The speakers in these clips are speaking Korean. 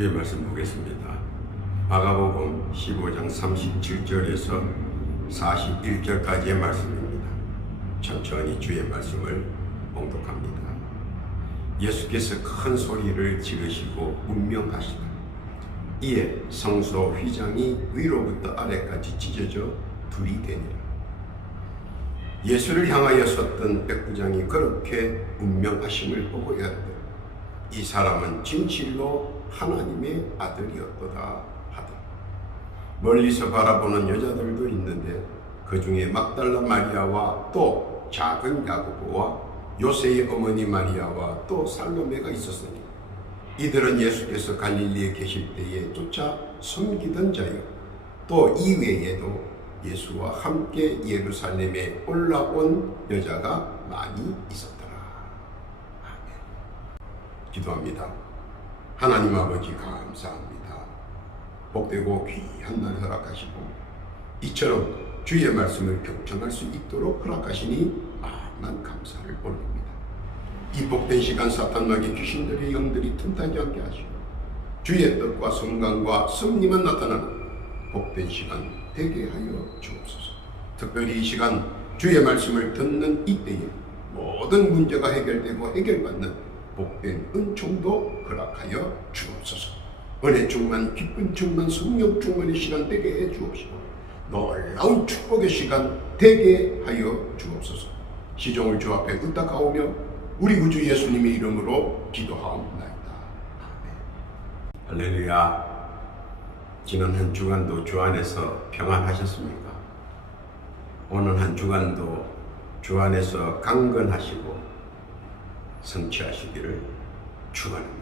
주의 말씀 보겠습니다. 마가복음 15장 37절에서 41절까지의 말씀입니다. 천천히 주의 말씀을 봉독합니다. 예수께서 큰 소리를 지르시고 운명하시다. 이에 성소 휘장이 위로부터 아래까지 찢어져 둘이 되니라. 예수를 향하여 섰던 백부장이 그렇게 운명하심을 보고 이르되 이 사람은 진실로 하나님의 아들이었도다 하더라. 멀리서 바라보는 여자들도 있는데 그 중에 막달라 마리아와 또 작은 야고보와 요새의 어머니 마리아와 또 살로메가 있었으니 이들은 예수께서 갈릴리에 계실 때에 쫓아 섬기던 자요 또 이외에도 예수와 함께 예루살렘에 올라온 여자가 많이 있었더라. 아멘. 기도합니다. 하나님 아버지 감사합니다. 복되고 귀한 날 허락하시고 이처럼 주의 말씀을 경청할 수 있도록 허락하시니 만만 감사를 올립니다. 이 복된 시간 사탄마귀 귀신들의 영들이 틈타지 않게 하시고 주의 뜻과 성강과 섭리만 나타나는 복된 시간 되게 하여 주옵소서. 특별히 이 시간 주의 말씀을 듣는 이때에 모든 문제가 해결되고 해결받는 복된 은총도 허락하여 주옵소서. 은혜 충만, 기쁨 충만, 성령 충만의 시간 되게 해 주옵시고 놀라운 축복의 시간 되게 하여 주옵소서. 시종을 주 앞에 의탁하오며 우리 구주 예수님의 이름으로 기도하옵나이다. 아멘. 할렐루야. 지난 한 주간도 주 안에서 평안하셨습니까? 오늘 한 주간도 주 안에서 강건하시고 성취하시기를 축원합니다.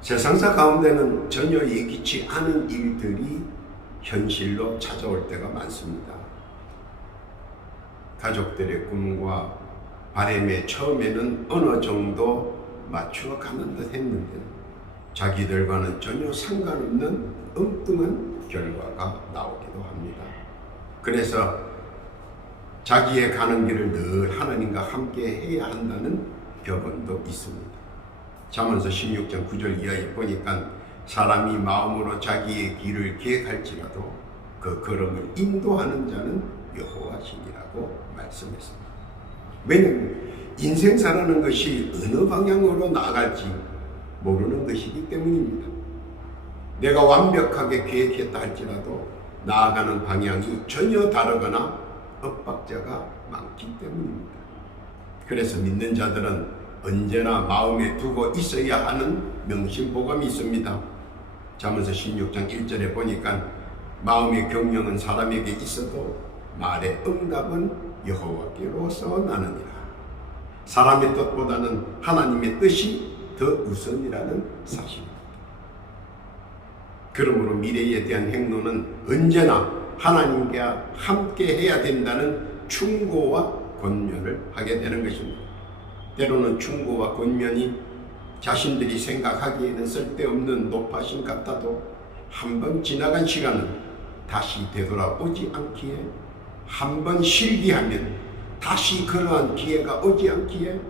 세상사 가운데는 전혀 예기치 않은 일들이 현실로 찾아올 때가 많습니다. 가족들의 꿈과 바람에 처음에는 어느 정도 맞추어 가는 듯 했는데 자기들과는 전혀 상관없는 엉뚱한 결과가 나오기도 합니다. 그래서 자기의 가는 길을 늘 하나님과 함께 해야 한다는 격언도 있습니다. 잠언서 16장 9절 이하에 보니까 사람이 마음으로 자기의 길을 계획할지라도 그 걸음을 인도하는 자는 여호와시니라고 말씀했습니다. 왜냐하면 인생사라는 것이 어느 방향으로 나아갈지 모르는 것이기 때문입니다. 내가 완벽하게 계획했다 할지라도 나아가는 방향이 전혀 다르거나 엇박자가 많기 때문입니다. 그래서 믿는 자들은 언제나 마음에 두고 있어야 하는 명심보감이 있습니다. 잠언서 16장 1절에 보니까 마음의 경영은 사람에게 있어도 말의 응답은 여호와께로서 나느니라. 사람의 뜻보다는 하나님의 뜻이 더 우선이라는 사실입니다. 그러므로 미래에 대한 행로는 언제나 하나님과 함께 해야 된다는 충고와 권면을 하게 되는 것입니다. 때로는 충고와 권면이 자신들이 생각하기에는 쓸데없는 노파심 같아도 한번 지나간 시간은 다시 되돌아오지 않기에 한번 실기하면 다시 그러한 기회가 오지 않기에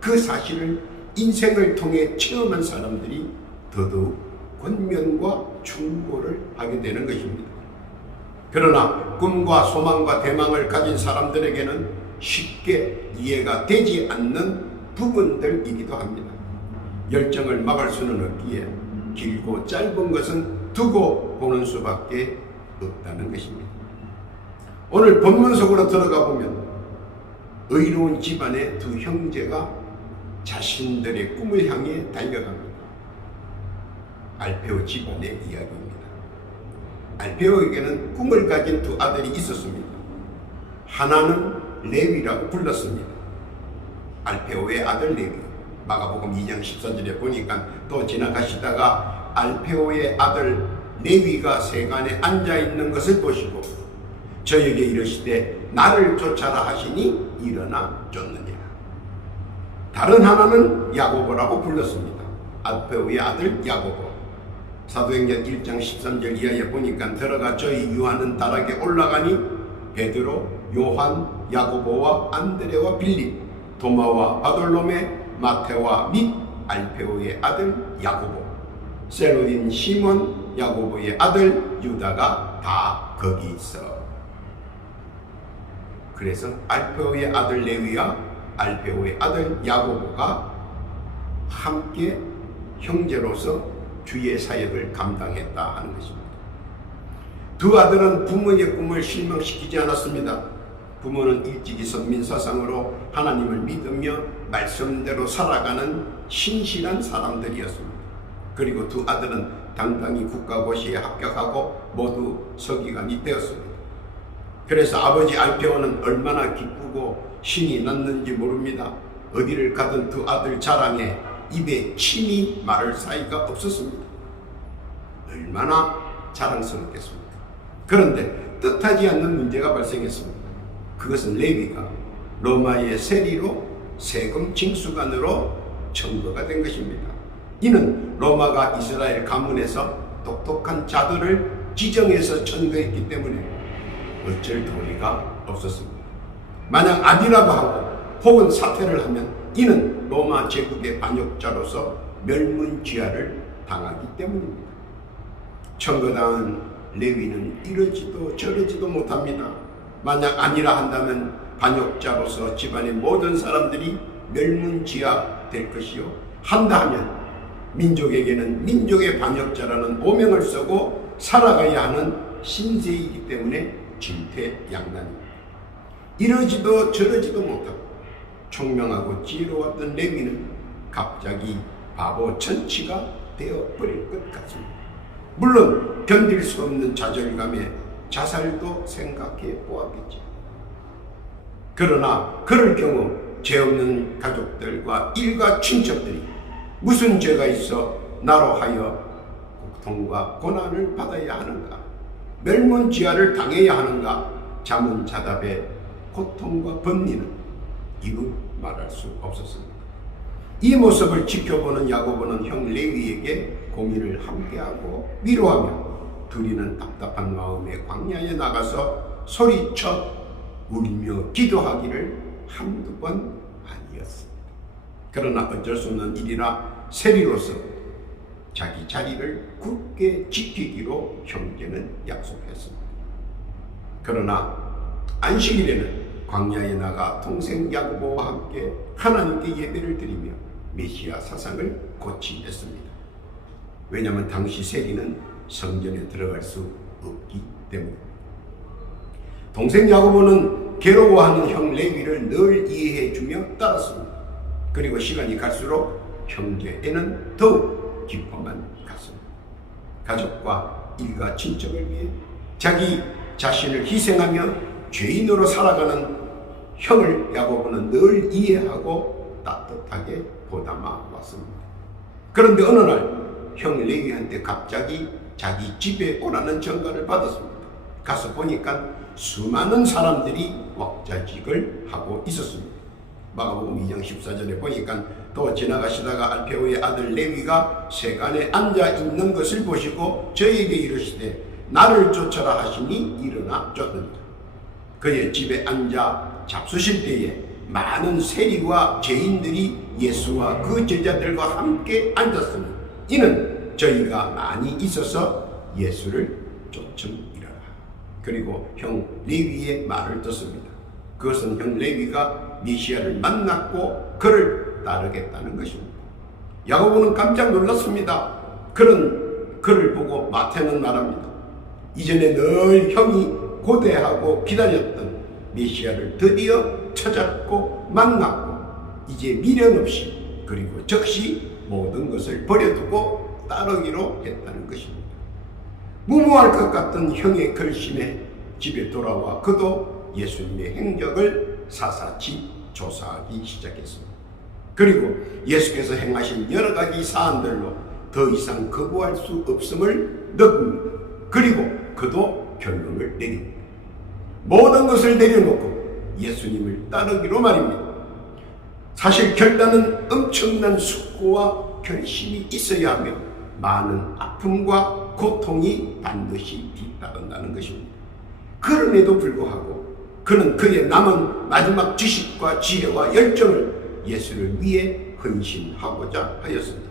그 사실을 인생을 통해 체험한 사람들이 더더욱 권면과 충고를 하게 되는 것입니다. 그러나 꿈과 소망과 대망을 가진 사람들에게는 쉽게 이해가 되지 않는 부분들이기도 합니다. 열정을 막을 수는 없기에 길고 짧은 것은 두고 보는 수밖에 없다는 것입니다. 오늘 본문 속으로 들어가 보면 의로운 집안의 두 형제가 자신들의 꿈을 향해 달려갑니다. 알페오 집안의 이야기입니다. 알페오에게는 꿈을 가진 두 아들이 있었습니다. 하나는 레위라고 불렀습니다. 알페오의 아들 레위. 마가복음 2장 14절에 보니까 또 지나가시다가 알페오의 아들 레위가 세간에 앉아있는 것을 보시고 저에게 이르시되 나를 쫓아라 하시니 일어나 쫓느니라. 다른 하나는 야고보라고 불렀습니다. 알페오의 아들 야고보. 사도행전 1장 13절 이하에 보니까 들어가 저희 유하는 다락에 올라가니 베드로, 요한, 야고보와 안드레와 빌립, 도마와 바돌로메, 마테와 및 알페오의 아들 야고보, 셀로딘 시몬 야고보의 아들 유다가 다 거기 있어. 그래서 알페오의 아들 레위와 알페오의 아들 야고보가 함께 형제로서 주의 사역을 감당했다 하는 것입니다. 두 아들은 부모의 꿈을 실망시키지 않았습니다. 부모는 일찍이 선민사상으로 하나님을 믿으며 말씀대로 살아가는 신실한 사람들이었습니다. 그리고 두 아들은 당당히 국가고시에 합격하고 모두 서기관이 되었습니다. 그래서 아버지 알페오는 얼마나 기쁘고 신이 났는지 모릅니다. 어디를 가든 두 아들 자랑에 입에 침이 마를 사이가 없었습니다. 얼마나 자랑스럽겠습니까? 그런데 뜻하지 않는 문제가 발생했습니다. 그것은 레위가 로마의 세리로 세금 징수관으로 청거가 된 것입니다. 이는 로마가 이스라엘 가문에서 똑똑한 자들을 지정해서 청거했기 때문에 어쩔 도리가 없었습니다. 만약 아니라고 하고 혹은 사퇴를 하면 이는 로마 제국의 반역자로서 멸문지화를 당하기 때문입니다. 청거당한 레위는 이러지도 저러지도 못합니다. 만약 아니라 한다면 반역자로서 집안의 모든 사람들이 멸문지화 될 것이요, 한다 하면 민족에게는 민족의 반역자라는 오명을 쓰고 살아가야 하는 신세이기 때문에 진퇴양난입니다. 이러지도 저러지도 못하고 총명하고 지혜로웠던 레위는 갑자기 바보 천치가 되어버릴 것 같습니다. 물론 견딜 수 없는 좌절감에 자살도 생각해 보았겠죠. 그러나 그럴 경우 죄 없는 가족들과 일가 친척들이 무슨 죄가 있어 나로 하여 고통과 고난을 받아야 하는가, 멸문지화를 당해야 하는가, 자문자답의 고통과 번뇌는 이루 말할 수 없었습니다. 이 모습을 지켜보는 야고보는 형 레위에게 고민을 함께하고 위로하며 둘이는 답답한 마음에 광야에 나가서 소리쳐 울며 기도하기를 한두 번 아니었습니다. 그러나 어쩔 수 없는 일이라 세리로서 자기 자리를 굳게 지키기로 형제는 약속했습니다. 그러나 안식일에는 광야에 나가 동생 야고보와 함께 하나님께 예배를 드리며 메시아 사상을 고치했습니다. 왜냐하면 당시 세리는 성전에 들어갈 수 없기 때문입니다. 동생 야고보는 괴로워하는 형 레위를 늘 이해해주며 따랐습니다. 그리고 시간이 갈수록 형제에는 더욱 깊어만 갔습니다. 가족과 일가 친척을 위해 자기 자신을 희생하며 죄인으로 살아가는 형을 야고보는 늘 이해하고 따뜻하게 보담아 왔습니다. 그런데 어느 날 형 레위한테 갑자기 자기 집에 오라는 전가를 받았습니다. 가서 보니까 수많은 사람들이 왁자지껄 하고 있었습니다. 마가복음 2장 14절에 보니까 또 지나가시다가 알페오의 아들 레위가 세간에 앉아 있는 것을 보시고 저에게 이르시되 나를 쫓아라 하시니 일어나 쫓느니라. 그의 집에 앉아 잡수실 때에 많은 세리와 죄인들이 예수와 그 제자들과 함께 앉았으니 이는 저희가 많이 있어서 예수를 쫓음이라. 그리고 형 레위의 말을 듣습니다. 그것은 형 레위가 메시아를 만났고 그를 따르겠다는 것입니다. 야고보는 깜짝 놀랐습니다. 그를 보고 마태는 말합니다. 이전에 늘 형이 고대하고 기다렸던 메시아를 드디어 찾았고 만났고 이제 미련 없이 그리고 즉시 모든 것을 버려두고 따르기로 했다는 것입니다. 무모할 것 같던 형의 결심에 집에 돌아와 그도 예수님의 행적을 사사치 조사하기 시작했습니다. 그리고 예수께서 행하신 여러 가지 사안들로 더 이상 거부할 수 없음을 느낍니다. 그리고 그도 결론을 내립니다. 모든 것을 내려놓고 예수님을 따르기로 말입니다. 사실 결단은 엄청난 숙고와 결심이 있어야 하며 많은 아픔과 고통이 반드시 뒤따른다는 것입니다. 그럼에도 불구하고 그는 그의 남은 마지막 지식과 지혜와 열정을 예수를 위해 헌신하고자 하였습니다.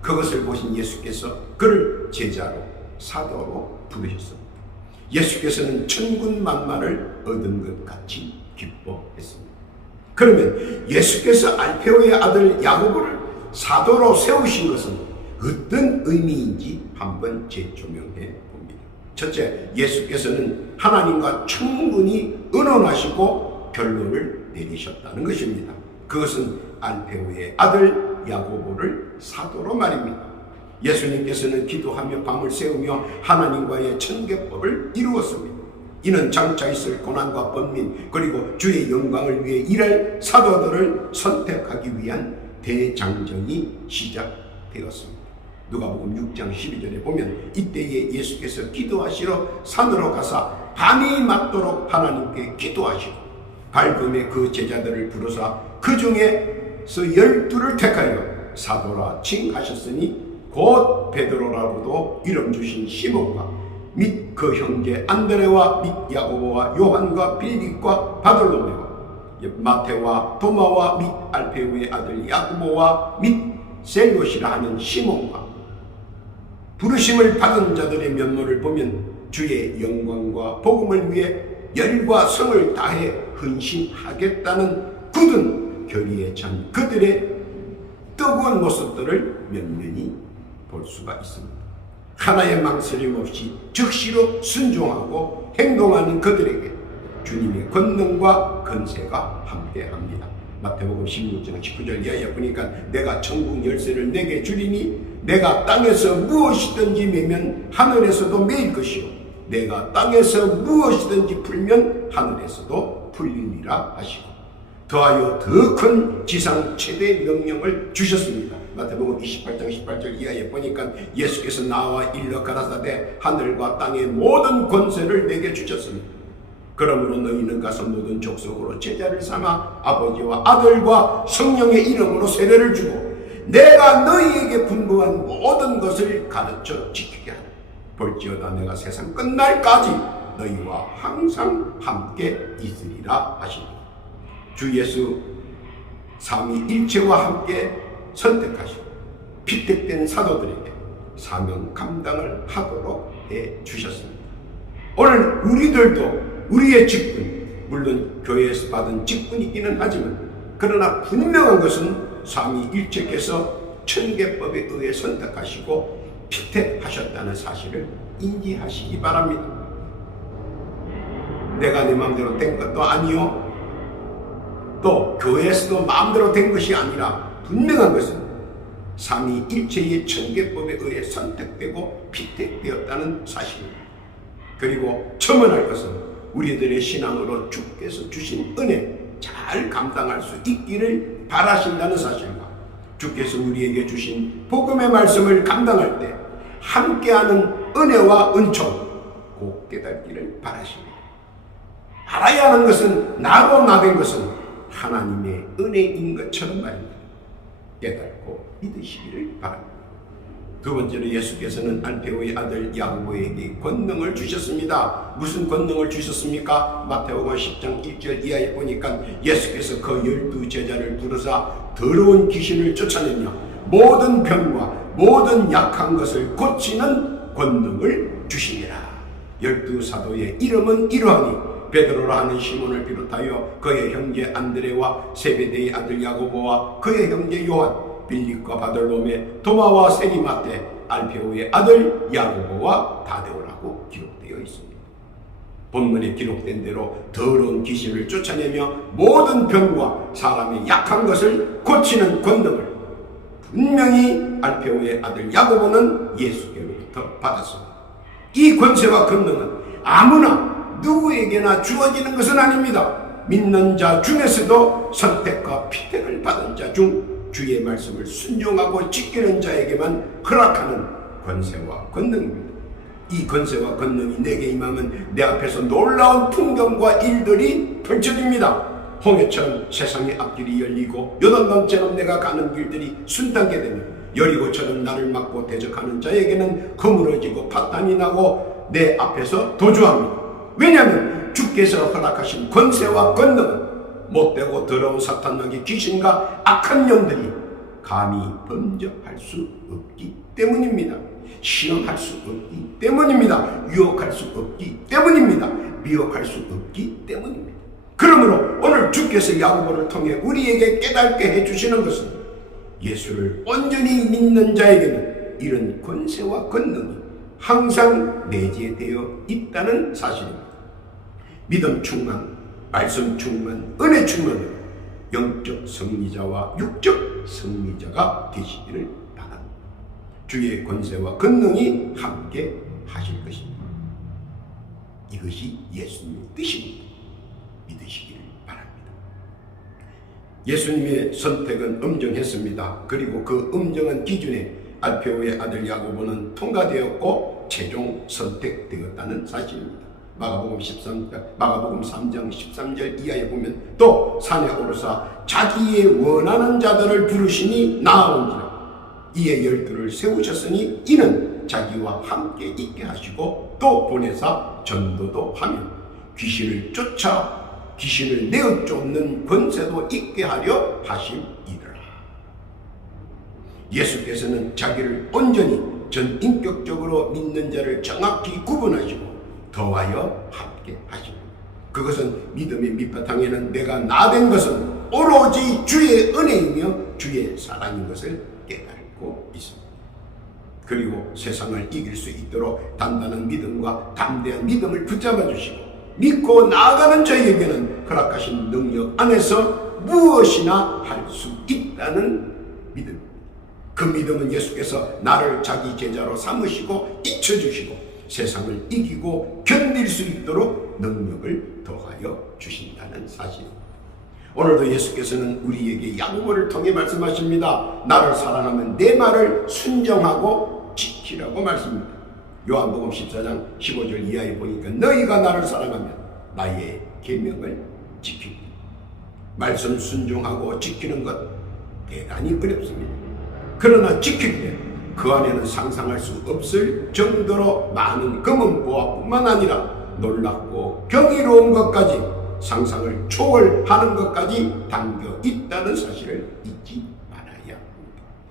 그것을 보신 예수께서 그를 제자로 사도로 부르셨습니다. 예수께서는 천군만마를 얻은 것 같이 기뻐했습니다. 그러면 예수께서 알페오의 아들 야고보를 사도로 세우신 것은 어떤 의미인지 한번 재조명해 봅니다. 첫째, 예수께서는 하나님과 충분히 의논하시고 결론을 내리셨다는 것입니다. 그것은 알페오의 아들 야고보를 사도로 말입니다. 예수님께서는 기도하며 밤을 새우며 하나님과의 천계법을 이루었습니다. 이는 장차 있을 고난과 번민 그리고 주의 영광을 위해 일할 사도들을 선택하기 위한 대장정이 시작되었습니다. 누가복음 6장 12절에 보면 이때에 예수께서 기도하시러 산으로 가사 밤이 맞도록 하나님께 기도하시고 밝음에 그 제자들을 부르사 그 중에서 12를 택하여 사도라 칭하셨으니 곧 베드로라고도 이름 주신 시몬과 및 그 형제 안드레와 및 야고보와 요한과 빌립과 바돌로메와 마테와 도마와 및 알페오의 아들 야고보와 및 셀롯이라 하는 시몬과 부르심을 받은 자들의 면모를 보면 주의 영광과 복음을 위해 열과 성을 다해 헌신하겠다는 굳은 결의에 찬 그들의 뜨거운 모습들을 면면히 볼 수가 있습니다. 하나의 망설임 없이 즉시로 순종하고 행동하는 그들에게 주님의 권능과 권세가 함께합니다. 마태복음 16장 19절 이하에 보니까 내가 천국 열쇠를 내게 주리니 내가 땅에서 무엇이든지 매면 하늘에서도 매일 것이요 내가 땅에서 무엇이든지 풀면 하늘에서도 풀리리라 하시고 더하여 더 큰 지상 최대 명령을 주셨습니다. 마태복음 28장 18절 이하에 보니까 예수께서 나와 일러 가라사대 하늘과 땅의 모든 권세를 내게 주셨습니다. 그러므로 너희는 가서 모든 족속으로 제자를 삼아 아버지와 아들과 성령의 이름으로 세례를 주고 내가 너희에게 분부한 모든 것을 가르쳐 지키게 하라. 볼지어다 내가 세상 끝날까지 너희와 항상 함께 있으리라 하시니 주 예수 삼위일체와 함께 선택하시고 피택된 사도들에게 사명 감당을 하도록 해주셨습니다. 오늘 우리들도 우리의 직분, 물론 교회에서 받은 직분이기는 하지만 그러나 분명한 것은 삼위일체께서 천계법에 의해 선택하시고 피택하셨다는 사실을 인지하시기 바랍니다. 내가 내 마음대로 된 것도 아니요 또 교회에서도 마음대로 된 것이 아니라 분명한 것은 삼위일체의 천계법에 의해 선택되고 피택되었다는 사실입니다. 그리고 첨언할 것은 우리들의 신앙으로 주께서 주신 은혜 잘 감당할 수 있기를 바라신다는 사실과 주께서 우리에게 주신 복음의 말씀을 감당할 때 함께하는 은혜와 은총 꼭 깨닫기를 바라십니다. 알아야 하는 것은 나로 나된 것은 하나님의 은혜인 것처럼 말입니다. 깨닫고 믿으시기를 바랍니다. 두 번째로 예수께서는 알페오의 아들 야고보에게 권능을 주셨습니다. 무슨 권능을 주셨습니까? 마태복음 10장 1절 이하에 보니까 예수께서 그 12 제자를 부르사 더러운 귀신을 쫓아내며 모든 병과 모든 약한 것을 고치는 권능을 주시니라. 12 사도의 이름은 이러하니 베드로라 하는 시몬을 비롯하여 그의 형제 안드레와 세베대의 아들 야고보와 그의 형제 요한 빌립과 바돌로메 도마와 세리마테 알페오의 아들 야고보와 다데오라고 기록되어 있습니다. 본문에 기록된 대로 더러운 귀신을 쫓아내며 모든 병과 사람의 약한 것을 고치는 권능을 분명히 알페오의 아들 야고보는 예수께로부터 받았습니다. 이 권세와 권능은 아무나 누구에게나 주어지는 것은 아닙니다. 믿는 자 중에서도 선택과 피택을 받은 자 중 주의 말씀을 순종하고 지키는 자에게만 허락하는 권세와 권능입니다. 이 권세와 권능이 내게 임하면 내 앞에서 놀라운 풍경과 일들이 펼쳐집니다. 홍해처럼 세상의 앞길이 열리고 요단강처럼 내가 가는 길들이 순탄게 되며 여리고처럼 나를 막고 대적하는 자에게는 허물어지고 파탄이 나고 내 앞에서 도주합니다. 왜냐하면 주께서 허락하신 권세와 권능은 못되고 더러운 사탄마귀 귀신과 악한 영들이 감히 범접할 수 없기 때문입니다. 시험할 수 없기 때문입니다. 유혹할 수 없기 때문입니다. 미혹할 수 없기 때문입니다. 그러므로 오늘 주께서 야고보를 통해 우리에게 깨닫게 해주시는 것은 예수를 온전히 믿는 자에게는 이런 권세와 권능이 항상 내재되어 있다는 사실입니다. 믿음 충만, 말씀 충만, 은혜 충만으로 영적 승리자와 육적 승리자가 되시기를 바랍니다. 주의 권세와 권능이 함께 하실 것입니다. 이것이 예수님의 뜻입니다. 믿으시기를 바랍니다. 예수님의 선택은 엄정했습니다. 그리고 그 엄정한 기준에 알페오의 아들 야고보는 통과되었고 최종 선택되었다는 사실입니다. 마가복음 3장 13절 이하에 보면 또 산에 오르사 자기의 원하는 자들을 부르시니 나아온지라. 이에 12를 세우셨으니 이는 자기와 함께 있게 하시고 또 보내사 전도도 하며 귀신을 쫓아 귀신을 내어 쫓는 권세도 있게 하려 하심이더라. 예수께서는 자기를 온전히 전인격적으로 믿는 자를 정확히 구분하시고 더하여 함께 하십니다. 그것은 믿음의 밑바탕에는 내가 나된 것은 오로지 주의 은혜이며 주의 사랑인 것을 깨닫고 있습니다. 그리고 세상을 이길 수 있도록 단단한 믿음과 담대한 믿음을 붙잡아 주시고 믿고 나아가는 저희에게는 허락하신 능력 안에서 무엇이나 할 수 있다는 믿음. 그 믿음은 예수께서 나를 자기 제자로 삼으시고 잊혀주시고 세상을 이기고 견딜 수 있도록 능력을 더하여 주신다는 사실입니다. 오늘도 예수께서는 우리에게 야고보를 통해 말씀하십니다. 나를 사랑하면 내 말을 순종하고 지키라고 말씀입니다. 요한복음 14장 15절 이하에 보니까 너희가 나를 사랑하면 나의 계명을 지키라. 말씀 순종하고 지키는 것 대단히 어렵습니다. 그러나 지킬 때 그 안에는 상상할 수 없을 정도로 많은 검은 보화뿐만 아니라 놀랍고 경이로운 것까지 상상을 초월하는 것까지 담겨 있다는 사실을 잊지 말아야 합니다.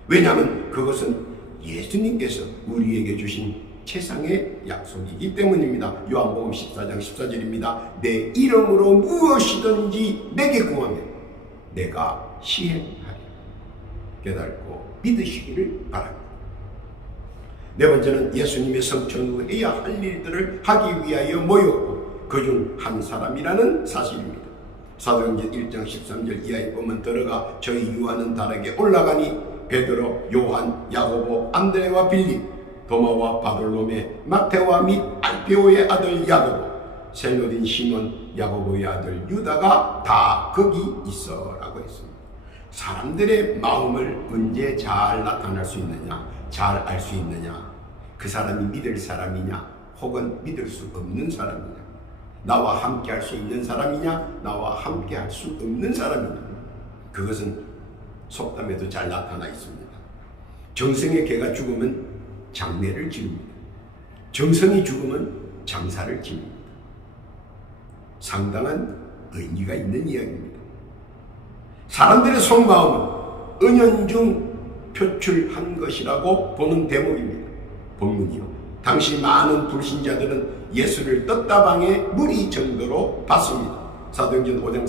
왜냐하면 그것은 예수님께서 우리에게 주신 최상의 약속이기 때문입니다. 요한복음 14장 14절입니다. 내 이름으로 무엇이든지 내게 구하면 내가 시행하리라. 깨닫고 믿으시기를 바랍니다. 네 번째는 예수님의 성천 후 해야 할 일들을 하기 위하여 모였고 그중 한 사람이라는 사실입니다. 사도행전 1장 13절 이하에 보면 들어가 저희 유하는 다락에 올라가니 베드로, 요한, 야고보, 안드레와 빌립, 도마와 바돌로메, 마테와 및 알페오의 아들 야고보, 셀로딘 시몬, 야고보의 아들 유다가 다 거기 있어라고 했습니다. 사람들의 마음을 언제 잘 나타날 수 있느냐, 잘 알 수 있느냐, 그 사람이 믿을 사람이냐 혹은 믿을 수 없는 사람이냐, 나와 함께 할 수 있는 사람이냐 나와 함께 할 수 없는 사람이냐, 그것은 속담에도 잘 나타나 있습니다. 정성의 개가 죽으면 장례를 지릅니다. 정성이 죽으면 장사를 지릅니다. 상당한 의미가 있는 이야기입니다. 사람들의 속마음은 은연중 표출한 것이라고 보는 대목입니다. 본문이요. 당시 많은 불신자들은 예수를 떴다방에 무리 정도로 봤습니다. 사도행전 5장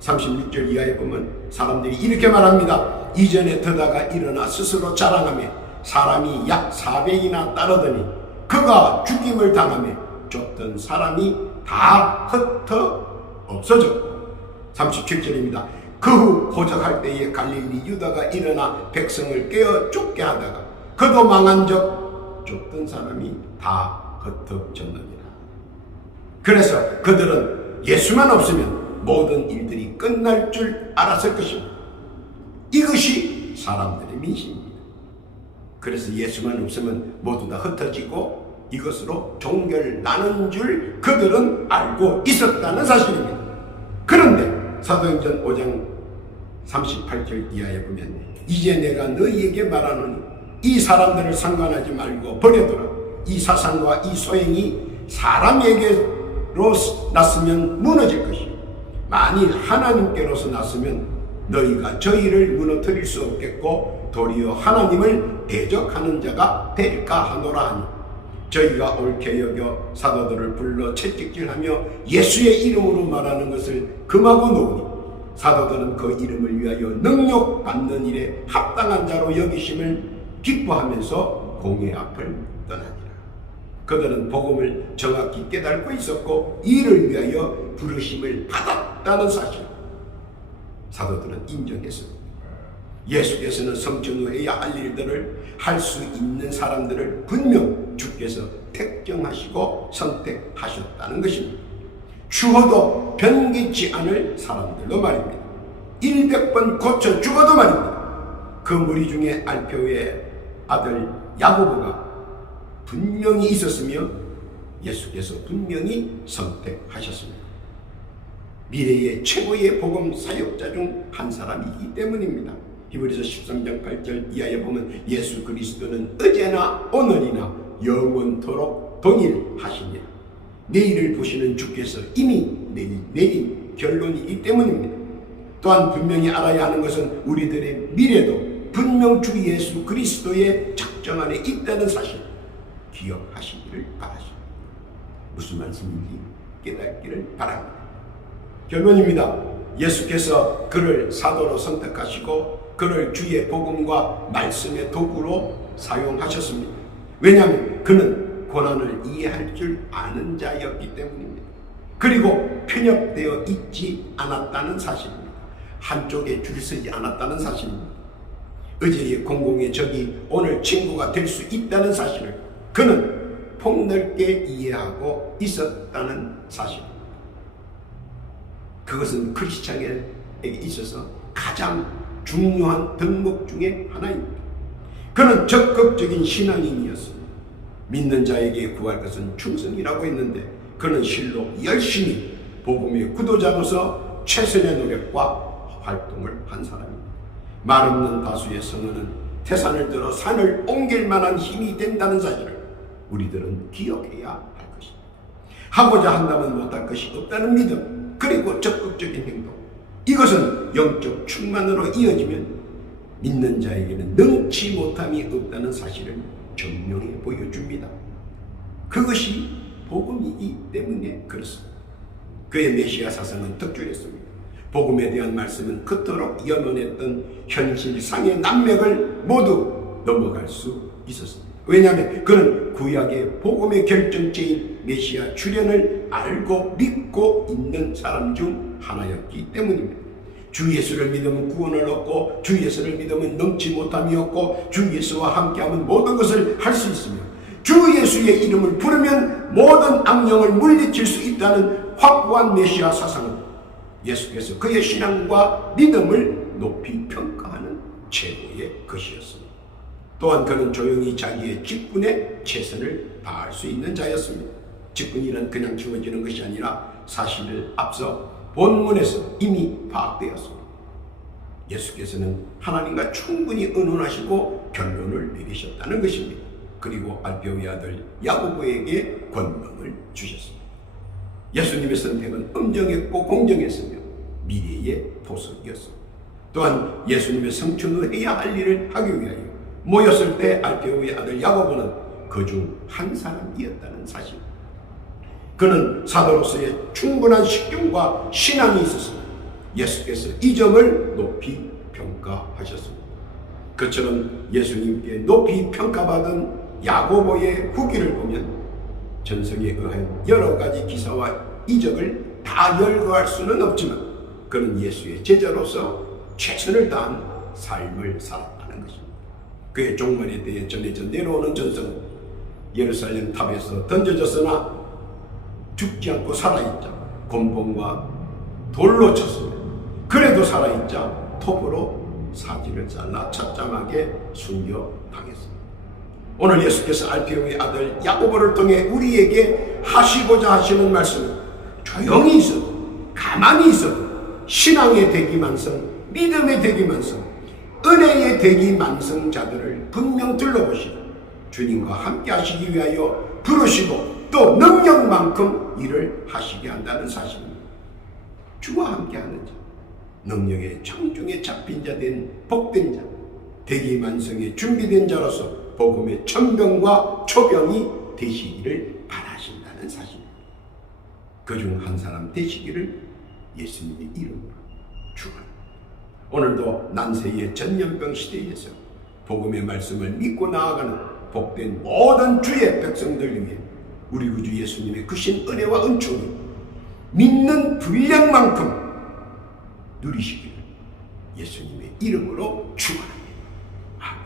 36절 이하에 보면 사람들이 이렇게 말합니다. 이전에 더다가 일어나 스스로 자랑하며 사람이 약 400이나 따르더니 그가 죽임을 당하며 쫓던 사람이 다 흩어 없어졌고 37절입니다. 그 후 호적할 때에 갈릴리 유다가 일어나 백성을 깨어 쫓게 하다가 그도 망한 적 쫓던 사람이 다 흩어졌느니라. 그래서 그들은 예수만 없으면 모든 일들이 끝날 줄 알았을 것입니다. 이것이 사람들의 민심입니다. 그래서 예수만 없으면 모두 다 흩어지고 이것으로 종교를 나눈 줄 그들은 알고 있었다는 사실입니다. 그런데 사도행전 5장 38절 이하에 보면 이제 내가 너희에게 말하노니 이 사람들을 상관하지 말고 버려두라. 이 사상과 이 소행이 사람에게로 났으면 무너질 것이요 만일 하나님께로서 났으면 너희가 저희를 무너뜨릴 수 없겠고 도리어 하나님을 대적하는 자가 될까 하노라 하니 저희가 옳게 여겨 사도들을 불러 채찍질하며 예수의 이름으로 말하는 것을 금하고 놓으니 사도들은 그 이름을 위하여 능력 받는 일에 합당한 자로 여기심을 기뻐하면서 공회 앞을 떠나니라. 그들은 복음을 정확히 깨닫고 있었고 이를 위하여 부르심을 받았다는 사실 사도들은 인정했습니다. 예수께서는 성전 후 해야 할 일들을 할 수 있는 사람들을 분명 주께서 택정하시고 선택하셨다는 것입니다. 죽어도 변기치 않을 사람들로 말입니다. 100번 고쳐 죽어도 말입니다. 그 무리 중에 알페오의 아들 야고보가 분명히 있었으며 예수께서 분명히 선택하셨습니다. 미래의 최고의 복음 사역자 중 한 사람이기 때문입니다. 히브리서 13장 8절 이하에 보면 예수 그리스도는 어제나 오늘이나 영원토록 동일하시니라. 내일을 보시는 주께서 이미 내린 결론이기 때문입니다. 또한 분명히 알아야 하는 것은 우리들의 미래도 분명 주 예수 그리스도의 작정 안에 있다는 사실 기억하시기를 바라십니다. 무슨 말씀인지 깨닫기를 바랍니다. 결론입니다. 예수께서 그를 사도로 선택하시고 그를 주의 복음과 말씀의 도구로 사용하셨습니다. 왜냐하면 그는 고난을 이해할 줄 아는 자였기 때문입니다. 그리고 편협되어 있지 않았다는 사실입니다. 한쪽에 줄 서지 않았다는 사실입니다. 어제의 공공의 적이 오늘 친구가 될 수 있다는 사실을 그는 폭넓게 이해하고 있었다는 사실입니다. 그것은 크리스찬에게 있어서 가장 중요한 덕목 중에 하나입니다. 그는 적극적인 신앙인이었습니다. 믿는 자에게 구할 것은 충성이라고 했는데 그는 실로 열심히 복음의 구도자로서 최선의 노력과 활동을 한 사람입니다. 말없는 다수의 성언은 태산을 들어 산을 옮길 만한 힘이 된다는 사실을 우리들은 기억해야 할 것입니다. 하고자 한다면 못할 것이 없다는 믿음, 그리고 적극적인 행동, 이것은 영적 충만으로 이어지면 믿는 자에게는 능치 못함이 없다는 사실을 증명해 보여줍니다. 그것이 복음이기 때문에 그렇습니다. 그의 메시아 사상은 특출했습니다. 복음에 대한 말씀은 그토록 염원했던 현실상의 난맥을 모두 넘어갈 수 있었습니다. 왜냐하면 그는 구약의 복음의 결정체인 메시아 출현을 알고 믿고 있는 사람 중 하나였기 때문입니다. 주 예수를 믿으면 구원을 얻고 주 예수를 믿으면 넘지 못함이 없고 주 예수와 함께하면 모든 것을 할 수 있으며 주 예수의 이름을 부르면 모든 악령을 물리칠 수 있다는 확고한 메시아 사상은 예수께서 그의 신앙과 믿음을 높이 평가하는 최고의 것이었습니다. 또한 그는 조용히 자기의 직분에 최선을 다할 수 있는 자였습니다. 직분이란 그냥 주어지는 것이 아니라 사실을 앞서 본문에서 이미 파악되었습니다. 예수께서는 하나님과 충분히 의논하시고 결론을 내리셨다는 것입니다. 그리고 알페오의 아들 야고보에게 권능을 주셨습니다. 예수님의 선택은 엄정했고 공정했으며 미래의 보석이었습니다. 또한 예수님의 성춘 후 해야 할 일을 하기 위하여 모였을 때 알페오의 아들 야고보는 그중 한 사람이었다는 사실. 그는 사도로서의 충분한 식견과 신앙이 있었습니다. 예수께서 이 점을 높이 평가하셨습니다. 그처럼 예수님께 높이 평가받은 야고보의 후기를 보면 전성에 의한 여러 가지 기사와 이적을 다 열거할 수는 없지만 그는 예수의 제자로서 최선을 다한 삶을 살았다는 것입니다. 그의 종말에 대해 전해져 내려오는 전설은 예루살렘 탑에서 던져졌으나 죽지 않고 살아있자 곤봉과 돌로 쳤으며 그래도 살아있자 톱으로 사지를 잘라 처참하게 순교당했습니다. 오늘 예수께서 알페오의 아들 야고보를 통해 우리에게 하시고자 하시는 말씀은 조용히 있어도 가만히 있어도 신앙의 대기만성, 믿음의 대기만성, 은혜의 대기만성자들을 분명 둘러보시고 주님과 함께 하시기 위하여 부르시고 또 능력만큼 일을 하시게 한다는 사실입니다. 주와 함께 하는 자, 능력의 청중에 잡힌 자 된 복된 자, 대기만성에 준비된 자로서 복음의 천병과 초병이 되시기를 바라신다는 사실입니다. 그중 한 사람 되시기를 예수님의 이름으로 축원합니다. 오늘도 난세의 전염병 시대에서 복음의 말씀을 믿고 나아가는 복된 모든 주의 백성들 위해 우리 구주 예수님의 크신 은혜와 은총이 믿는 분량만큼 누리시기를 예수님의 이름으로 축원합니다. 아멘.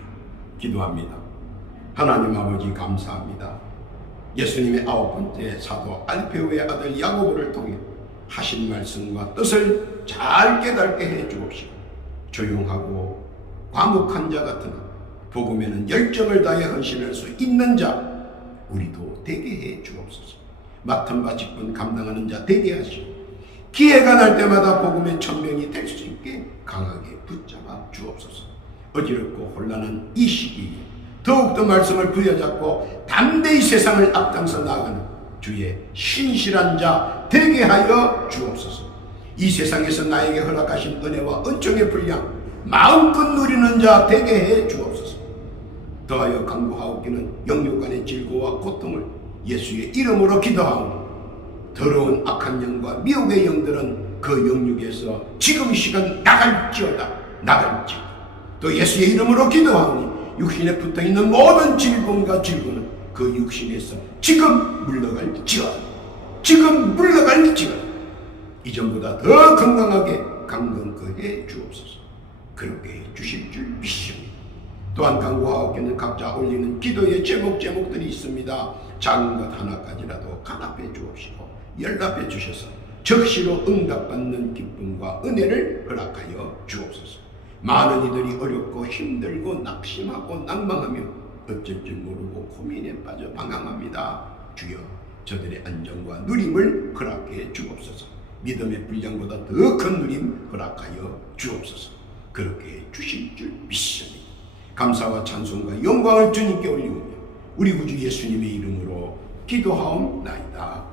기도합니다. 하나님 아버지 감사합니다. 예수님의 9번째 사도 알페오의 아들 야고보를 통해 하신 말씀과 뜻을 잘 깨닫게 해 주옵시고 조용하고 과묵한 자 같으나 복음에는 열정을 다해 헌신할 수 있는 자 우리도 되게 해 주옵소서. 맡은 바 직분 감당하는 자 되게 하시고 기회가 날 때마다 복음의 천명이 될 수 있게 강하게 붙잡아 주옵소서. 어지럽고 혼란한 이 시기에 더욱더 말씀을 부여잡고 담대히 세상을 앞장서 나아가는 주의 신실한 자 되게 하여 주옵소서. 이 세상에서 나에게 허락하신 은혜와 은총의 분량 마음껏 누리는 자 되게 해 주옵소서. 더하여 강구하옵기는 영육간의 질고와 고통을 예수의 이름으로 기도하오니 더러운 악한 영과 미혹의 영들은 그 영육에서 지금 시간 나갈지어다. 또 예수의 이름으로 기도하오니 육신에 붙어있는 모든 질병과 질고는 그 육신에서 지금 물러갈지어다. 이전보다 더 건강하게 강건케 주옵소서. 그렇게 해 주실 줄 믿습니다. 또한 강구하옵기는 각자 올리는 기도의 제목들이 있습니다. 작은 것 하나까지라도 간합해 주옵시고 연락해 주셔서 적시로 응답받는 기쁨과 은혜를 허락하여 주옵소서. 많은 이들이 어렵고 힘들고 낙심하고 낭망하며 어쩔 줄 모르고 고민에 빠져 방황합니다. 주여 저들의 안정과 누림을 허락해 주옵소서. 믿음의 분량보다 더 큰 누림 허락하여 주옵소서. 그렇게 해 주실 줄 믿습니다. 감사와 찬송과 영광을 주님께 올리오며 우리 구주 예수님의 이름으로 기도하옵나이다.